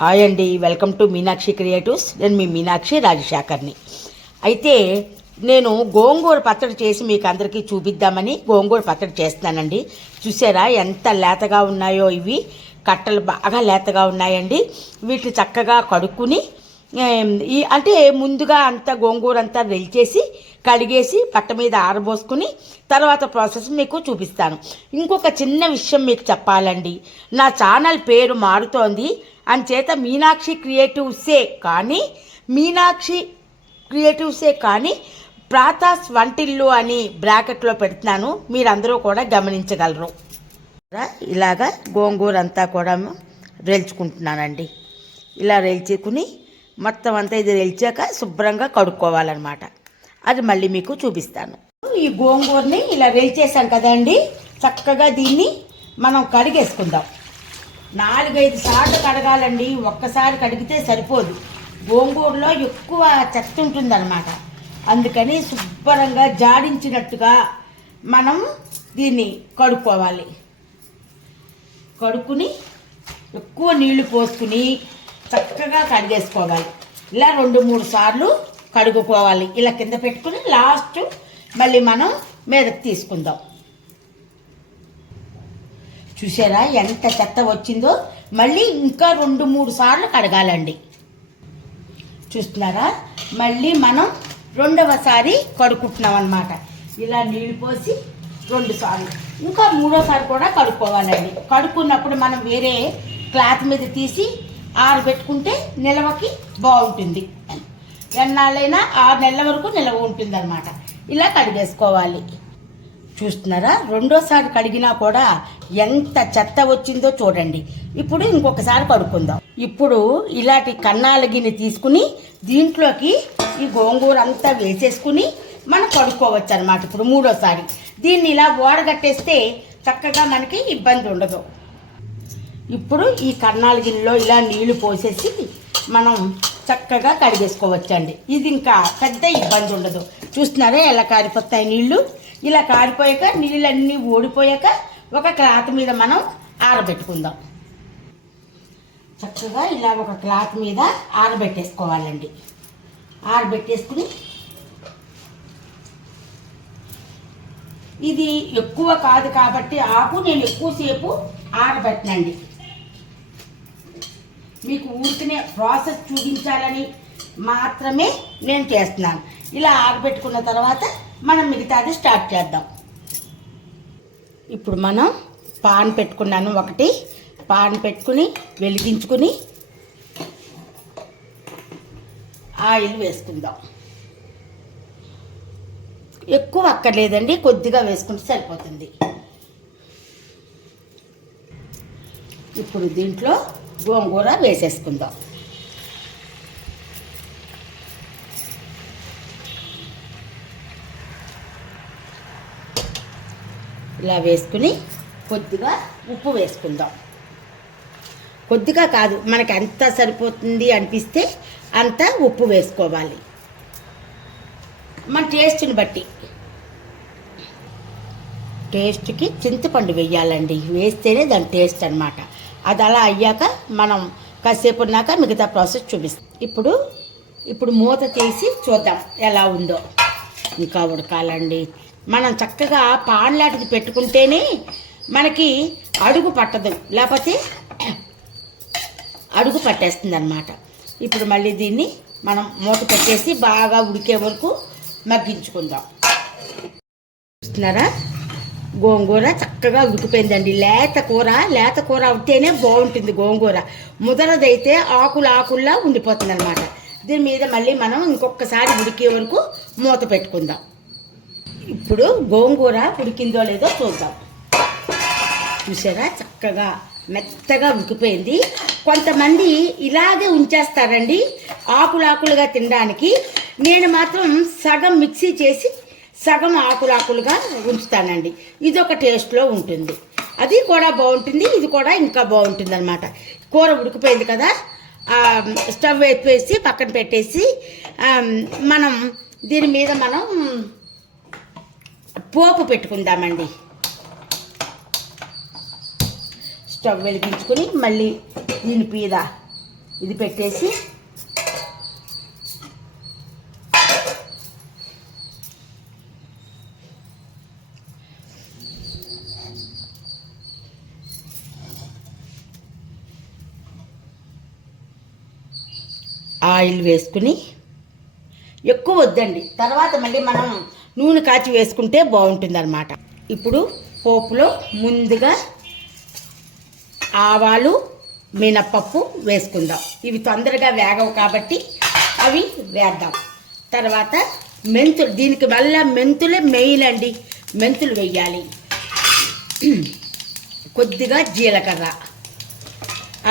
Hi అండి, welcome to Meenakshi creatives. నేను మీ మీనాక్షి రాజశేఖర్ని. అయితే నేను గోంగూర పచ్చడి చేసి మీకు అందరికీ చూపిద్దామని గోంగూర పచ్చడి చేస్తున్నానండి. చూసారా ఎంత లేతగా ఉన్నాయో, ఇవి కట్టలు బాగా లేతగా ఉన్నాయండి. వీటిని చక్కగా కడుక్కుని అంటే ముందుగా అంతా గోంగూర అంతా వెలిచేసి కడిగేసి పట్ట మీద ఆరబోసుకుని తర్వాత ప్రాసెస్ మీకు చూపిస్తాను. ఇంకొక చిన్న విషయం మీకు చెప్పాలండి, నా ఛానల్ పేరు మారుతోంది. అంచేత మీనాక్షి క్రియేటివ్సే కానీ ప్రాతాస్ వంటిల్లు అని బ్రాకెట్లో పెడుతున్నాను, మీరందరూ కూడా గమనించగలరు. ఇలాగా గోంగూర అంతా కూడా రేల్చుకుంటున్నానండి. ఇలా రేల్చుకుని మొత్తం అంతా ఇది రేల్చాక శుభ్రంగా కడుక్కోవాలన్నమాట. అది మళ్ళీ మీకు చూపిస్తాను. ఈ గోంగూరని ఇలా రేల్చేసాం కదండి, చక్కగా దీన్ని మనం కడిగేసుకుందాం. 4-5 సార్లు కడగాలండి, ఒక్కసారి కడిగితే సరిపోదు. గోంగూరలో ఎక్కువ చెత్త ఉంటుందన్నమాట. అందుకని శుభ్రంగా జాడించినట్టుగా మనం దీన్ని కడుక్కోవాలి. కడుక్కుని ఎక్కువ నీళ్లు పోసుకుని చక్కగా కడిగేసుకోవాలి. ఇలా 2-3 సార్లు కడుక్కోవాలి. ఇలా కింద పెట్టుకుని లాస్ట్ మళ్ళీ మనం మీదకి తీసుకుందాం. చూసారా ఎంత చెత్త వచ్చిందో, మళ్ళీ ఇంకా 2-3 సార్లు కడగాలండి. చూస్తున్నారా, మళ్ళీ మనం 2వసారి కడుక్కుంటున్నాం అన్నమాట. ఇలా నీళ్ళు పోసి 2 సార్లు, ఇంకా 3వసారి కూడా కడుక్కోవాలండి. కడుక్కున్నప్పుడు మనం వేరే క్లాత్ మీద తీసి ఆరబెట్టుకుంటే నిల్వకి బాగుంటుంది. ఎన్నాళ్ళైనా 6 నెలల వరకు నిల్వ ఉంటుంది అన్నమాట. ఇలా కడిగేసుకోవాలి. చూస్తున్నారా, 2వసారి కడిగినా కూడా ఎంత చెత్త వచ్చిందో చూడండి. ఇప్పుడు ఇంకొకసారి కడుక్కుందాం. ఇప్పుడు ఇలాంటి కన్నాల గిన్నె తీసుకుని దీంట్లోకి ఈ గోంగూర అంతా వేసేసుకుని మనం కడుక్కోవచ్చు అనమాట. ఇప్పుడు 3వసారి దీన్ని ఇలా ఓడగట్టేస్తే చక్కగా మనకి ఇబ్బంది ఉండదు. ఇప్పుడు ఈ కన్నాల గిన్నెలో ఇలా నీళ్లు పోసేసి మనం చక్కగా కడిగేసుకోవచ్చండి. ఇది ఇంకా పెద్ద ఇబ్బంది ఉండదు. చూస్తున్నారా ఎలా కారిపోతాయి నీళ్లు. ఇలా కారిపోయాక నీళ్ళన్నీ ఓడిపోయాక ఒక క్లాత్ మీద మనం ఆరబెట్టుకుందాం. చక్కగా ఇలా ఒక క్లాత్ మీద ఆరబెట్టేసుకోవాలండి. ఆరబెట్టేసుకుని ఇది ఎక్కువ కాదు కాబట్టి నేను ఎక్కువసేపు ఆరబెట్టనండి. మీకు ఊరికనే ప్రాసెస్ చూపించాలని మాత్రమే నేను చేస్తున్నాను. ఇలా ఆరబెట్టుకున్న తర్వాత మనం మిగతాది స్టార్ట్ చేద్దాం. ఇప్పుడు మనం పాన్ పెట్టుకున్నాను. పాన్ పెట్టుకుని వెలిగించుకుని ఆయిల్ వేసుకుందాం. ఎక్కువ అక్కర్లేదండి, కొద్దిగా వేసుకుంటే సరిపోతుంది. ఇప్పుడు దీంట్లో గోంగూర వేసేసుకుందాం. ఇలా వేసుకుని కొద్దిగా ఉప్పు వేసుకుందాం. కొద్దిగా కాదు, మనకి ఎంత సరిపోతుంది అనిపిస్తే అంత ఉప్పు వేసుకోవాలి, మన టేస్ట్ని బట్టి. టేస్ట్కి చింతపండు వేయాలండి, వేస్తేనే దాని టేస్ట్ అన్నమాట. అది అలా అయ్యాక మనం కాసేపు ఉన్నాక మిగతా ప్రాసెస్ చూపిస్తాం. ఇప్పుడు మూత తీసి చూద్దాం ఎలా ఉందో. ఇంకా ఉడకాలండి. మనం చక్కగా పాన్ లాంటిది పెట్టుకుంటేనే మనకి అడుగు పట్టదు, లేకపోతే అడుగు పట్టేస్తుంది అన్నమాట. ఇప్పుడు మళ్ళీ దీన్ని మనం మూత పెట్టేసి బాగా ఉడికే వరకు మగ్గించుకుందాం. చూస్తున్నారా, గోంగూర చక్కగా ఉడికిపోయిందండి. లేత కూర ఉంటేనే బాగుంటుంది గోంగూర. ముదరదైతే ఆకుల్లా ఉండిపోతుంది అనమాట. దీని మీద మళ్ళీ మనం ఇంకొకసారి ఉడికే వరకు మూత పెట్టుకుందాం. ఇప్పుడు గోంగూర ఉడికిందో లేదో చూద్దాం. చూసారా, చక్కగా మెత్తగా ఉడికిపోయింది. కొంతమంది ఇలాగే ఉంచేస్తారండి ఆకులుగా తినడానికి. నేను మాత్రం సగం మిక్సీ చేసి సగం ఆకులుగా ఉంచుతానండి. ఇది ఒక టేస్ట్లో ఉంటుంది, అది కూడా బాగుంటుంది, ఇది కూడా ఇంకా బాగుంటుంది అనమాట. కూర ఉడికిపోయింది కదా, స్టవ్ వేసి పక్కన పెట్టేసి మనం దీని మీద మనం పోపు పెట్టుకుందామండి. స్టవ్ వెలిగించుకుని మళ్ళీ దీని మీద ఇది పెట్టేసి ఆయిల్ వేసుకుని, ఎక్కువ వద్దండి, తర్వాత మళ్ళీ మనం నూనె కాచి వేసుకుంటే బాగుంటుంది అన్నమాట. ఇప్పుడు పోపులో ముందుగా ఆవాలు, మినప్పప్పు వేసుకుందాం. ఇవి తొందరగా వేగవు కాబట్టి అవి వేద్దాం. తర్వాత మెంతులు, దీనికి వల్ల మెంతులే మెయిన్ అండి, మెంతులు వేయాలి. కొద్దిగా జీలకర్ర,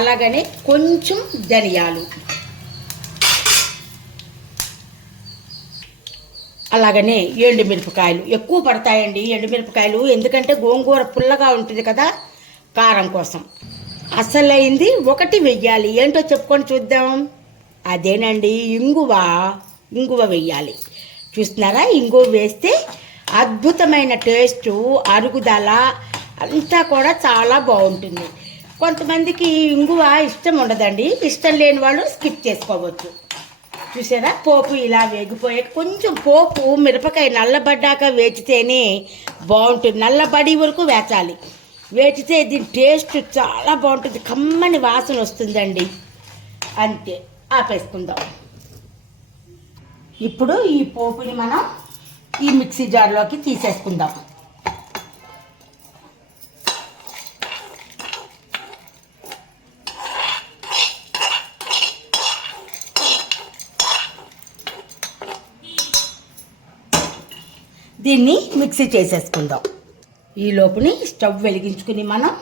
అలాగనే కొంచెం ధనియాలు, అలాగనే ఎండుమిరపకాయలు ఎక్కువ పడతాయండి ఎండుమిరపకాయలు, ఎందుకంటే గోంగూర పుల్లగా ఉంటుంది కదా, కారం కోసం. అసలైంది ఒకటి వెయ్యాలి, ఏంటో చెప్పుకొని చూద్దాం. అదేనండి ఇంగువ వెయ్యాలి. చూస్తున్నారా, ఇంగువ వేస్తే అద్భుతమైన టేస్టు, అరుగుదల అంతా కూడా చాలా బాగుంటుంది. కొంతమందికి ఇంగువ ఇష్టం ఉండదండి, ఇష్టం లేని వాళ్ళు స్కిప్ చేసుకోవచ్చు. చూసారా, పోపు ఇలా వేగిపోయే, కొంచెం పోపు మిరపకాయ నల్లబడ్డాక వేచితేనే బాగుంటుంది. నల్లబడి వరకు వేచాలి, వేచితే దీని టేస్ట్ చాలా బాగుంటుంది, కమ్మని వాసన వస్తుందండి. అంతే, ఆపేసుకుందాం. ఇప్పుడు ఈ పోపుని మనం ఈ మిక్సీ జార్లోకి తీసేసుకుందాం. దీన్ని మిక్సీ చేసేసుకుందాం. ఈ లోపుని స్టవ్ వెలిగించుకుని మనం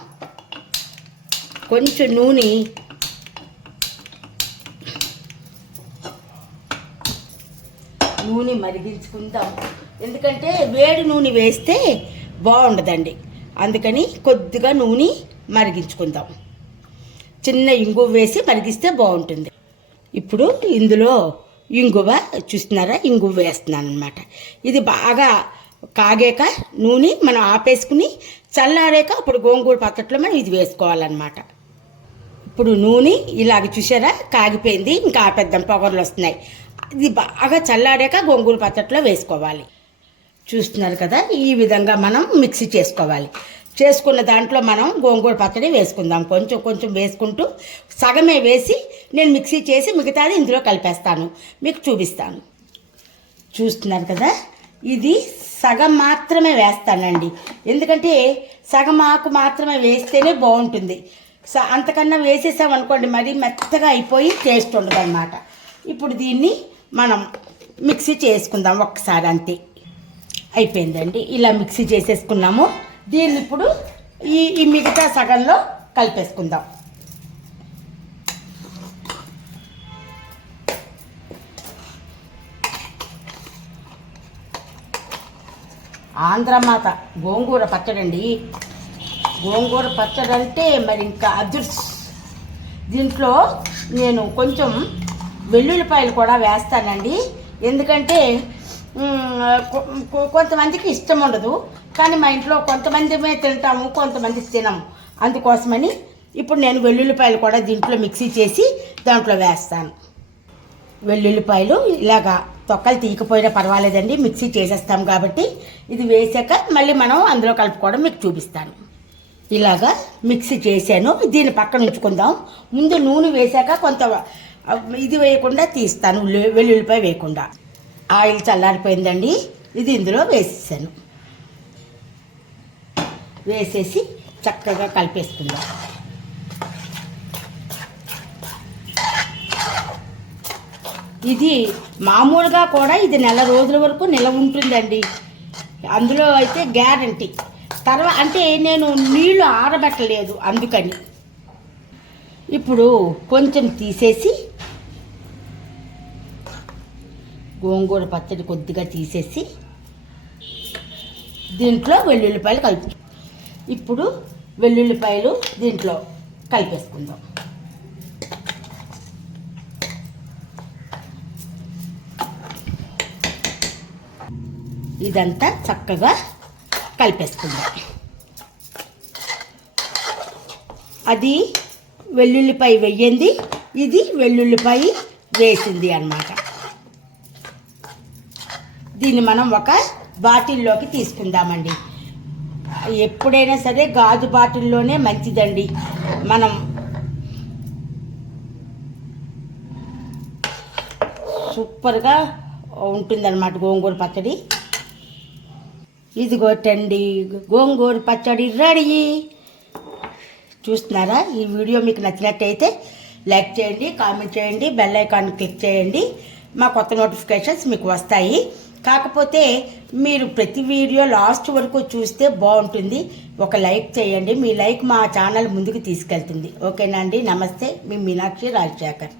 కొంచెం నూనె మరిగించుకుందాం. ఎందుకంటే వేడి నూనె వేస్తే బాగుండదండి, అందుకని కొద్దిగా నూనె మరిగించుకుందాం. చిన్న ఇంగువ వేసి మరిగిస్తే బాగుంటుంది. ఇప్పుడు ఇందులో ఇంగువ, చూస్తున్నారా, ఇంగువ వేస్తున్నాను అనమాట. ఇది బాగా కాగాక నూనె మనం ఆపేసుకుని చల్లారాక అప్పుడు గోంగూర పచ్చట్లో మనం ఇది వేసుకోవాలన్నమాట. ఇప్పుడు నూనె ఇలాగ చూసారా కాగిపోయింది, ఇంకా ఆపేద్దాం, పొగర్లు వస్తున్నాయి. ఇది బాగా చల్లారాక గోంగూర పచ్చట్లో వేసుకోవాలి. చూస్తున్నారు కదా, ఈ విధంగా మనం మిక్సీ చేసుకోవాలి. చేసుకున్న దాంట్లో మనం గోంగూర పచ్చడి వేసుకుందాం. కొంచెం కొంచెం వేసుకుంటూ సగమే వేసి నేను మిక్సీ చేసి మిగతాది ఇందులో కలిపేస్తాను, మీకు చూపిస్తాను. చూస్తున్నారు కదా, ఇది సగం మాత్రమే వేస్తానండి, ఎందుకంటే సగం ఆకు మాత్రమే వేస్తేనే బాగుంటుంది. అంతకన్నా వేసేసామనుకోండి మరీ మెత్తగా అయిపోయి టేస్ట్ ఉండదు అన్నమాట. ఇప్పుడు దీన్ని మనం మిక్సీ చేసుకుందాం ఒక్కసారి, అంతే. అయిపోయిందండి, ఇలా మిక్సీ చేసేసుకున్నాము. దీన్ని ఇప్పుడు ఈ మిగతా సగంలో కలిపేసుకుందాం. ఆంధ్రమాత గోంగూర పచ్చడి అండి. గోంగూర పచ్చడి అంటే మరి ఇంకా దీంట్లో నేను కొంచెం వెల్లుల్లిపాయలు కూడా వేస్తానండి, ఎందుకంటే కొంతమందికి ఇష్టం ఉండదు, కానీ మా ఇంట్లో కొంతమందిమే తింటాము, కొంతమంది తినము. అందుకోసమని ఇప్పుడు నేను వెల్లుల్లిపాయలు కూడా దీంట్లో మిక్సీ చేసి దాంట్లో వేస్తాను. వెల్లుల్లిపాయలు ఇలాగా తొక్కలు తీయకపోయినా పర్వాలేదండి, మిక్సీ చేసేస్తాం కాబట్టి. ఇది వేసాక మళ్ళీ మనం అందులో కలుపుకోవడం మీకు చూపిస్తాను. ఇలాగా మిక్సీ చేశాను, దీన్ని పక్కన ఉంచుకుందాం. ముందు నూనె వేసాక కొంత ఇది వేయకుండా తీస్తాను, వెల్లుల్లిపాయ వేయకుండా. ఆయిల్ చల్లారిపోయిందండి, ఇది ఇందులో వేసేసాను. వేసేసి చక్కగా కలిపేసుకుందాం. ఇది మామూలుగా కూడా ఇది నెల రోజుల వరకు నిల్వ ఉంటుందండి, అందులో అయితే గ్యారంటీ. తర్వాత అంటే నేను నీళ్లు ఆరబెట్టలేదు అందుకని. ఇప్పుడు కొంచెం తీసేసి గోంగూర పచ్చడి కొద్దిగా తీసేసి దీంట్లో వెల్లుల్లిపాయలు కలుపు. ఇప్పుడు వెల్లుల్లిపాయలు దీంట్లో కలిపేసుకుందాం. ఇదంతా చక్కగా కలిపేసుకుందాం. అది వెల్లుల్లిపాయ వెయ్యింది, ఇది వెల్లుల్లిపాయ వేసింది అన్నమాట. దీన్ని మనం ఒక బాటిల్లోకి తీసుకుందామండి. ఎప్పుడైనా సరే గాజు బాటిల్లోనే మంచిదండి. మనం సూపర్గా ఉంటుందన్నమాట గోంగూర పచ్చడి. ఇదిగోటండి గోంగూర పచ్చడి రెడీ. చూస్తున్నారా? ఈ వీడియో మీకు నచ్చినట్టయితే లైక్ చేయండి, కామెంట్ చేయండి, బెల్ ఐకాన్ క్లిక్ చేయండి. మా కొత్త నోటిఫికేషన్స్ మీకు వస్తాయి. కాకపోతే మీరు ప్రతి వీడియో లాస్ట్ వరకు చూస్తే బాగుంటుంది. ఒక లైక్ చేయండి. మీ లైక్ మా ఛానల్ ముందుకు తీసుకెళ్తుంది. ఓకేనా అండి? నమస్తే, మీ మీనాక్షి రాజశేఖర్.